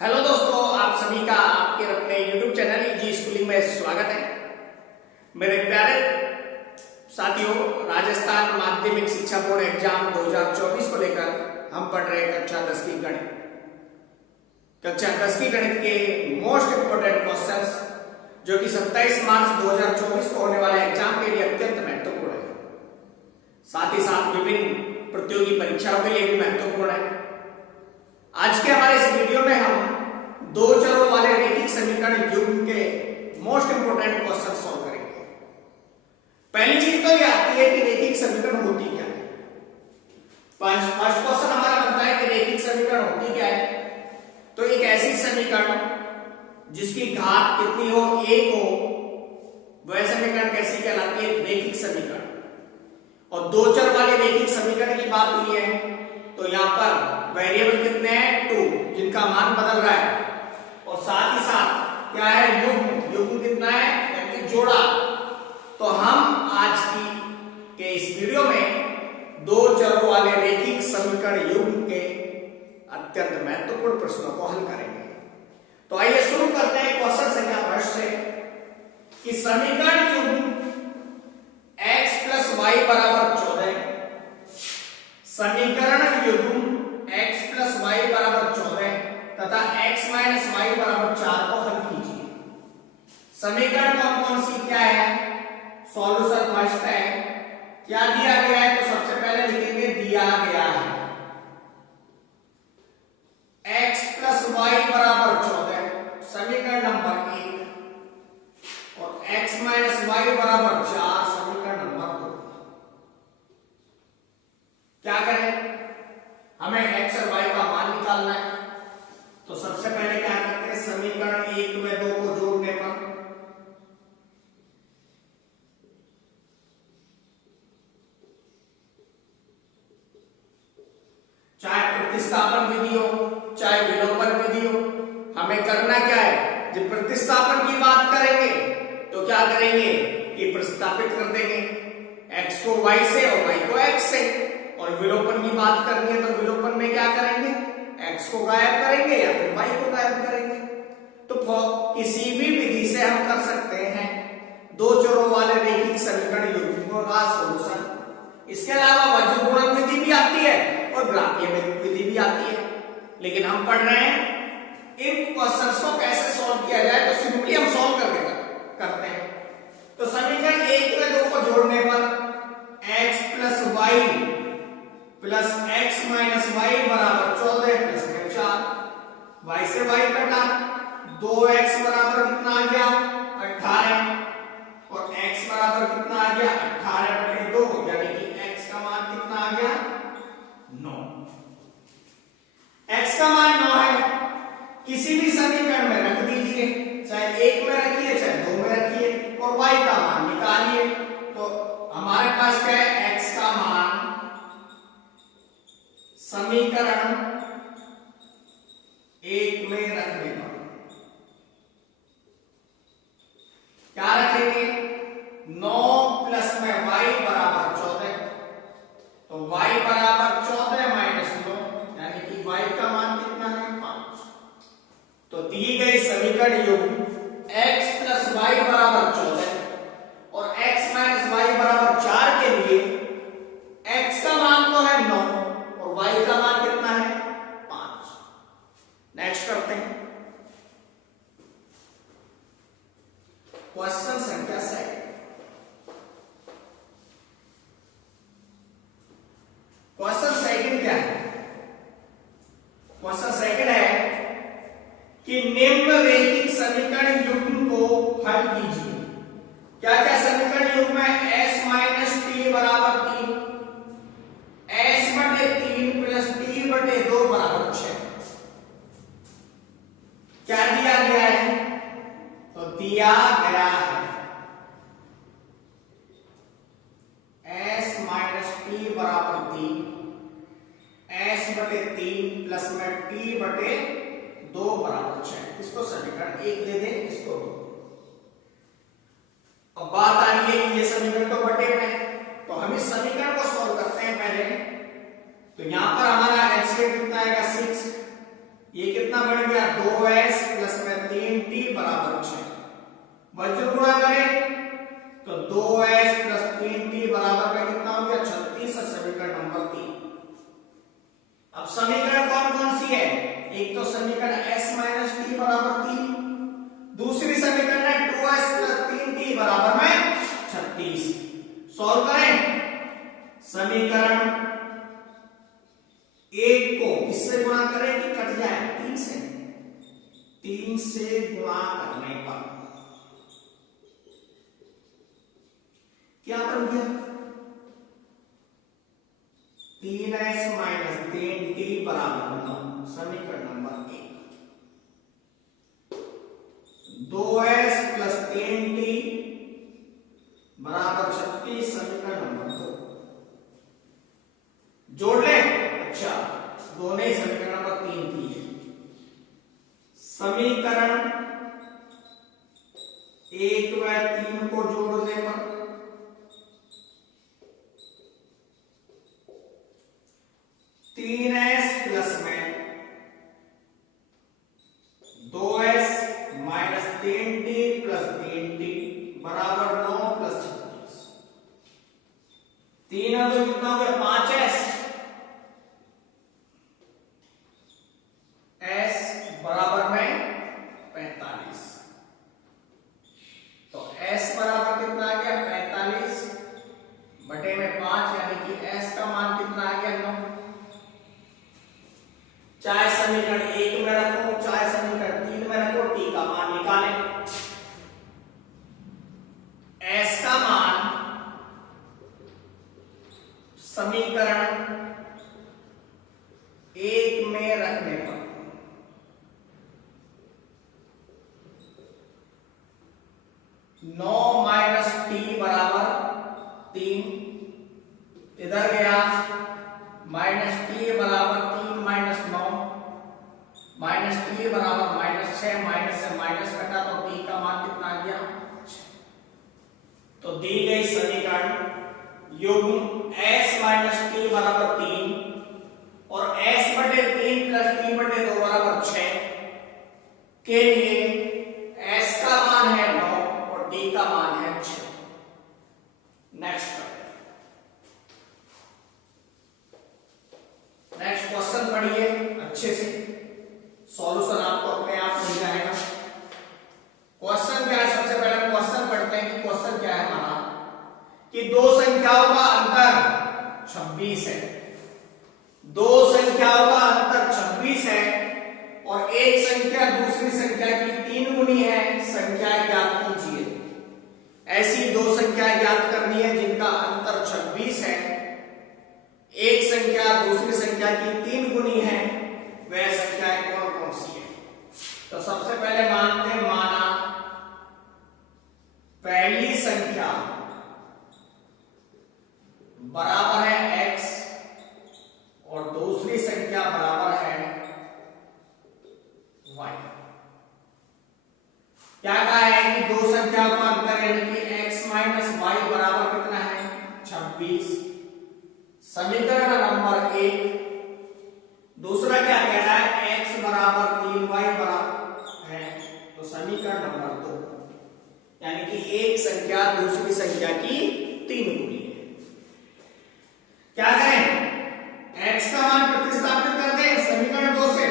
Hello दोस्तों, आप सभी का आपके अपने YouTube चैनल इजी स्कूलिंग में स्वागत है। मेरे प्यारे साथियों, राजस्थान माध्यमिक शिक्षा बोर्ड एग्जाम 2024 को लेकर हम पढ़ रहे हैं कक्षा 10 की गणित। कक्षा 10 की गणित के मोस्ट इंपोर्टेंट क्वेश्चंस जो कि 27 मार्च 2024 को होने वाले एग्जाम के लिए अत्यंत महत्वपूर्ण है, साथ ही साथ विभिन्न प्रतियोगी परीक्षाओं के लिए भी महत्वपूर्ण है। आज के हमारे इस वीडियो में हम दो चरों वाले रैखिक समीकरण युग्म के मोस्ट इंपोर्टेंट क्वेश्चन सॉल्व करेंगे। पहली चीज तो ये आती है कि रैखिक समीकरण होती क्या है। फर्स्ट क्वेश्चन हमारा बनता है कि रैखिक समीकरण होती क्या है। तो एक ऐसी समीकरण जिसकी घात कितनी हो, एक हो, वह समीकरण कैसी कहलाती है? रैखिक समीकरण। और दो चर वाले रैखिक समीकरण की बात हुई है तो यहां पर वेरिएबल कितने हैं? 2, जिनका मान बदल रहा है। और साथ ही साथ क्या है? युग्म कितना है? यानी जोड़ा। तो हम आज के इस वीडियो में दो चरों वाले रैखिक समीकरण युग्म के अत्यंत महत्वपूर्ण प्रश्नों को हल करेंगे। तो आइए शुरू करते हैं क्वेश्चन संख्या फर्स्ट से कि समीकरण युग्म x + y = 14, समीकरण युग्म x + y = 14 तथा x - y = 4 को हल कीजिए। समीकरण कौन सी क्या है? सॉल्यूशन फर्स्ट है। क्या दिया गया है? तो सबसे पहले लिखेंगे दिया गया है x + y = 14, समीकरण नंबर 1, और x - y = 4, समीकरण नंबर 2। क्या करें? हमें x और y का मान निकालना है। तो सबसे पहले क्या करते हैं? समीकरण 1 में 2 को जोड़ने पर चाहे प्रतिस्थापन विधि हो चाहे विलोपन विधि हो, हमें करना क्या है? जब प्रतिस्थापन की बात करेंगे तो क्या करेंगे कि प्रतिस्थापित कर देंगे x को y से और y को x से। और विलोपन की बात करनी है तो विलोपन में क्या करेंगे? x को गायब करेंगे या फिर y को गायब करेंगे। तो किसी भी विधि से हम कर सकते हैं दो चरों वाले रैखिक समीकरण युग्म का सॉल्यूशन। इसके अलावा वज्र गुणन विधि भी आती है और ग्राफीय विधि भी आती है, लेकिन हम पढ़ रहे हैं इन क्वेश्चंस को कैसे सॉल्व किया जाए। तो सिंपली हम सॉल्व करते हैं। तो समीकरण 1 में 2 को जोड़ने पर x + y plus x - y = 14 plus में 4, y से y कटा, 2x बराबर कितना आ गया? 18, और x बराबर कितना आ गया? 18/2, यानी कि x का मान कितना आ गया? 9। x का मान 9 है। किसी भी समीकरण में रख दीजिए, चाहे 1 में रखिए चाहे 2 में रखिए, और y का मान निकालिए। तो हमारे पास क्या है? x का मान समीकरण 1 में रखने पर क्या रखेंगे? 9 प्लस में y = 14, तो y = 14 - 9, यानी कि y का मान कितना है? 5। तो दी गई समीकरण युग्म x + y = 14 और x - y = 4 के लिए x का मान तो है 9 और y का मान कितना है? 5। नेक्स्ट करते हैं क्वेश्चन संख्या 7। क्वेश्चन सेकंड क्या है? क्वेश्चन सेकंड है कि निम्न रैखिक समीकरण युग्म को हल कीजिए। क्या क्या समीकरण युग्म है? s - t = 3, s/3 plus t/2 = 6। क्या दिया गया है? तो दिया गया है s - t = 3, s/3 प्लस में t/2 = 6। इसको समीकरण 1 दे दें, इसको 2। अब बात आ रही है कि ये समीकरण तो बटे में है, तो हम इस समीकरण को सॉल्व करते हैं पहले। तो यहां पर हमारा h कितना आएगा? 6, ये कितना बढ़ गया? 2 माइनस 3t बराबर 9। समीकरण नंबर 1। 2s प्लस 3t बराबर 36। समीकरण नंबर 2 जोड़ ले। अच्छा, दोनों ही समीकरण नंबर 3 की है। समीकरण 1 व 3 को जोड़ने पर 3s प्लस में 2s minus 3t plus 3t बराबर 9 प्लस 36। 3 और 2 कितना हो गया? 5s। s बराबर में 45। तो s बराबर कितना आ गया? 45 बटे में 5, यानी कि s का मान कितना आ गया? 9। चाहे समीकरण 1 में रखो, चाहे समीकरण 3 में रखो, t का मान निकालें। s का मान समीकरण 1 में रखने पर 9 माइनस t बराबर 3, इधर गया माइनस t बराबर 3 माइनस 9, माइनस t बराबर माइनस 6, माइनस से माइनस कटा तो t का मान कितना आ गया? 6। तो दी गई समीकरण युग्म s माइनस t बराबर 3 और s बटे 3 प्लस t बटे 2 बराबर 6 के लिए s का मान है 9 और t का मान है 6। नेक्स्ट क्वेश्चन पढ़िए अच्छे से, सॉल्यूशन आपको अपने आप मिल जाएगा। क्वेश्चन क्या है? सबसे पहले हम क्वेश्चन पढ़ते हैं कि क्वेश्चन क्या है हमारा, कि दो संख्याओं का अंतर 26 है। दो संख्याओं का अंतर 26 है और एक संख्या दूसरी संख्या की 3 गुनी है। संख्या ज्ञात कीजिए। ऐसी दो संख्याएं ज्ञात करनी है जिनका अंतर 26 है, एक संख्या दूसरी संख्या की 3 गुनी है। वह संख्याएं कौन कौन सी है? तो सबसे पहले मानते हैं, माना पहली संख्या बराबर है x और दूसरी संख्या बराबर है y। क्या कहा है कि दो संख्याओं का अंतर यानी कि x माइनस y बराबर कितना है? 26। समीकरण नंबर 1। दूसरा क्या कह रहा है? x बराबर 3y बराबर है। तो समीकरण नंबर 2, यानी कि एक संख्या दूसरी संख्या की 3 गुनी है। क्या करें? x का मान प्रतिस्थापित कर दें समीकरण 2 से।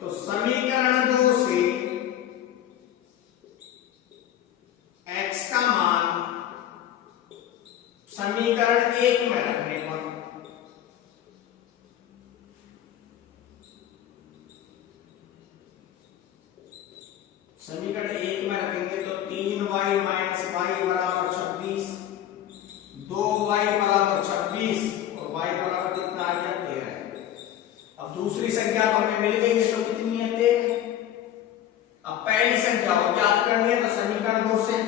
तो समीकरण 2 से x का मान समीकरण 1 में रखने पर समीकरण 1 में रखेंगे तो 3y माइनस y बराबर 26, 2y बराबर 26 और y बराबर कितना आ गया? 13। अब दूसरी संख्या तो हमें मिल गई है, तो कितनी है? 13। अब पहली संख्या को ज्ञात करनी है तो समीकरण 2 से,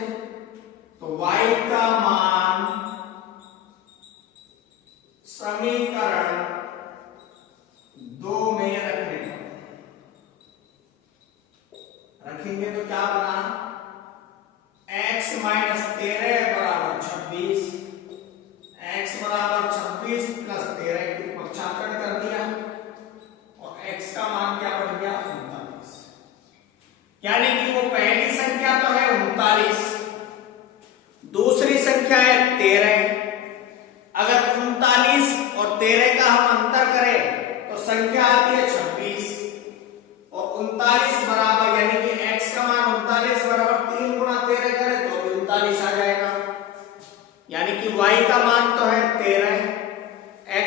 तो y का मान समीकरण 2 में रखने पर रखेंगे तो क्या बना? x माइनस 13 बराबर 26, x बराबर 26 प्लस 13 की पक्षांतरण कर दिया और x का मान क्या बन गया? 39। यानी कि वो पहली संख्या तो है 39, दूसरी संख्या है 13। अगर 39 और 13 का हम अंतर करें तो संख्या आती है 26 और 39 बराबर, यानी कि x का मान 39 बराबर 3 गुना 13 करें तो भी 39 आ जाएगा। यानी कि y का मान तो है 13,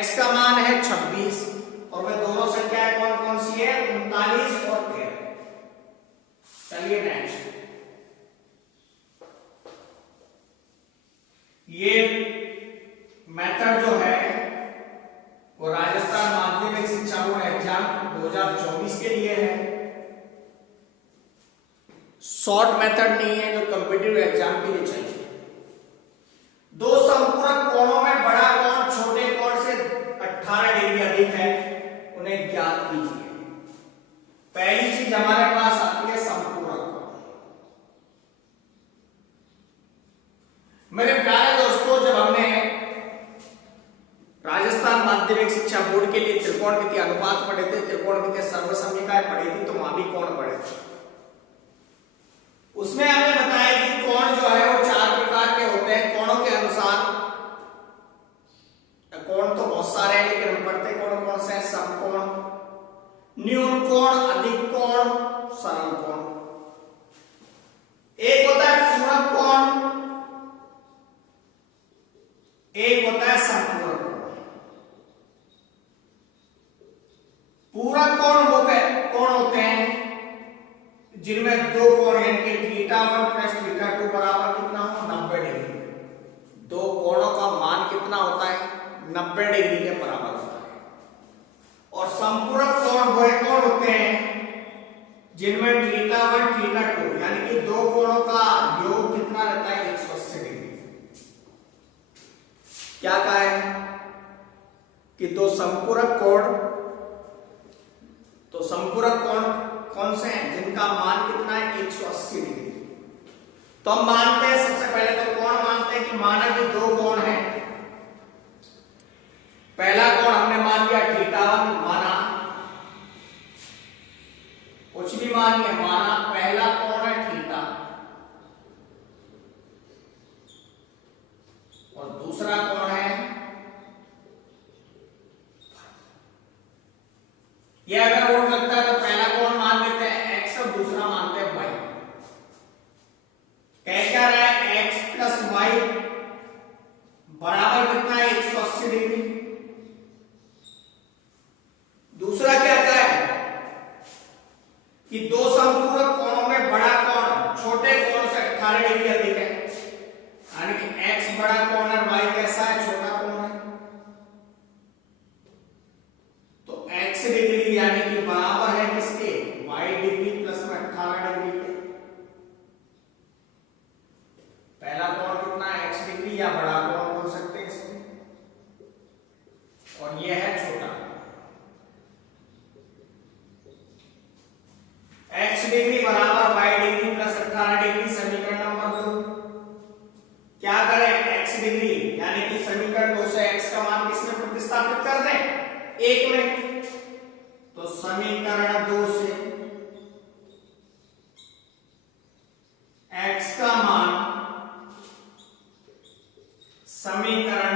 x का मान है 26 और वे दोनों संख्याएं कौन कौन सी है? 39 और 13। चलिए नेक्स्ट, ये मेथड जो है वो राजस्थान शॉर्ट मेथड नहीं है जो कॉम्पिटिटिव एग्जाम के लिए चाहिए। दो संपूरक कोणों में बड़ा कोण छोटे कोण से 18 डिग्री अधिक है, उन्हें ज्ञात कीजिए। पहली चीज हमारे पास आती है संपूरक कोण। मेरे प्यारे दोस्तों, जब हमने राजस्थान माध्यमिक शिक्षा बोर्ड के लिए त्रिकोणमितीय अनुपात पढ़े थे, त्रिकोणमितीय सर्वसमीकाएं पढ़ी थी, तो वहां भी कोण पढ़े थे। उसमें हमने बताया कि कोण जो है वो 4 प्रकार के होते हैं कोणों के अनुसार। कोण तो बहुत सारे हैं, लेकिन हम पढ़ते कोण कौन से हैं? समकोण, न्यून कोण, अधिक कोण, सरल कोण। एक होता है पूरक कोण, एक होता है संपूरक कोण। पूरक कोण वो कोण होते हैं जिनमें दो कोण यानी कि θ1 प्लस θ2 बराबर कितना हो? 90 डिग्री। दो कोणों का मान कितना होता है? 90 डिग्री के बराबर होता है। और संपूरक कोण वो कोण होते हैं जिनमें θ1 θ2 यानी कि दो कोणों का योग कितना रहता है? 180 डिग्री। क्या कहा है कि दो संपूरक कोण, तो संपूरक कोण कौन से हैं? जिनका मान कितना है? 180 डिग्री। तो हम मानते हैं, सबसे पहले तो कोण मानते हैं कि माना कि दो कोण हैं। पहला कोण हमने मान लिया θ1, माना, कुछ भी मानिए, माना पहला कोण है θ, और दूसरा कोण है, यह अगर उल्ट लगता है तो पहला कोण मान लेते हैं x और दूसरा मानते हैं y। क्या रहा है? x प्लस y बराबर कितना है? 180 डिग्री। दूसरा क्या कहा है कि दो संपूरक कोणों में बड़ा कोण छोटे कोण से 18 डिग्री अधिक है, यानी कि x बड़ा कोण है, y कैसा है? छोटा कोण है। तो x डिग्री यानी कि बराबर है किसके? y डिग्री प्लस में 18 डिग्री के। पहला कोण कितना है? x डिग्री, या बड़ा कोण बोल सकते हैं इसमें, और यह है छोटा। x डिग्री बराबर y डिग्री प्लस 18 डिग्री, समीकरण नंबर 2। क्या करें? x डिग्री यानी कि समीकरण 2 से x का मान किसमें प्रतिस्थापित कर दें? 1 में। तो समीकरण 2 से x का मान समीकरण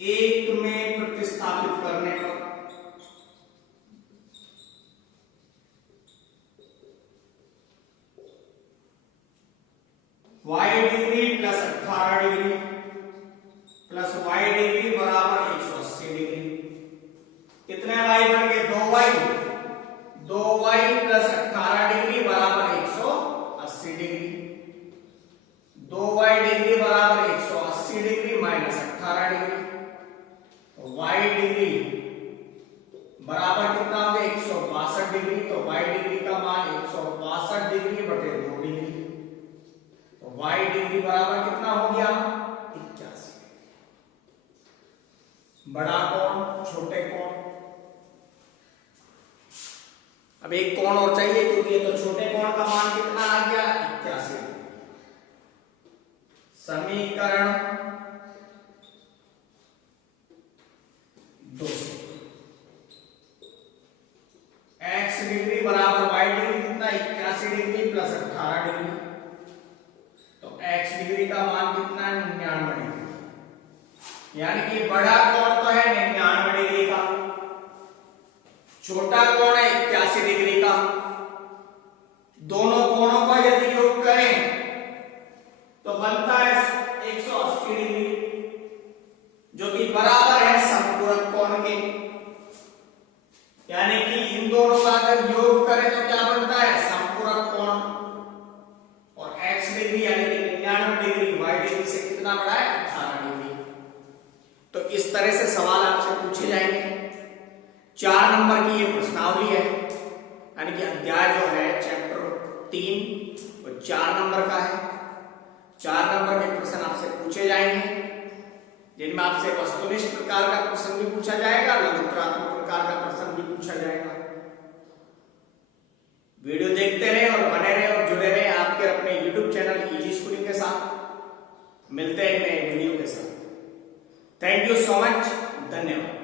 1 में प्रतिस्थापित करने पर y degree plus 18 degree plus y degree बराबर 180 डिग्री। कितने y बन गए? 2y। 2y प्लस 18 डिग्री बराबर 180 डिग्री। 2y डिग्री बराबर 180 degree minus 18 degree. y degree बराबर कितना हो गया? 162 डिग्री। तो y डिग्री का मान 162 डिग्री बटे 2 डिग्री। तो y डिग्री बराबर कितना हो गया? 81। बड़ा कोण, छोटे कोण। अब एक कोण और चाहिए, क्योंकि ये तो छोटे कोण का मान कितना आ गया? 81। समीकरण 2 x डिग्री बराबर y डिग्री कितना? 81 डिग्री प्लस 18 डिग्री। तो x डिग्री का मान कितना है? 99 डिग्री। यानी कि बड़ा कोण तो है 99 डिग्री का, छोटा कोण है 81 डिग्री का। दोनों कोणों का यदि योग करें तो बनता है 180 डिग्री, जो कि बराबर है संपूरक कोण के। यानी कि इन दोनों का अगर योग करें तो क्या बनता है? संपूरक कोण। और x डिग्री यानी कि 99 डिग्री y डिग्री से कितना बड़ा है? 18 डिग्री। तो इस तरह से सवाल आपसे पूछे जाएंगे। 4 नंबर की ये प्रश्नावली है, यानी कि अध्याय जो है चैप्टर 4 नंबर का है। 4 नंबर के प्रश्न आपसे पूछे जाएंगे, जिनमें आपसे वस्तुनिष्ठ प्रकार का प्रश्न भी पूछा जाएगा, लघुत्तरात्मक प्रकार का प्रश्न भी पूछा जाएगा। वीडियो देखते रहे और बने रहे और जुड़े रहे आपके अपने YouTube चैनल इजी स्कूलिंग के साथ। मिलते हैं नए वीडियो के साथ। थैंक यू सो मच, धन्यवाद।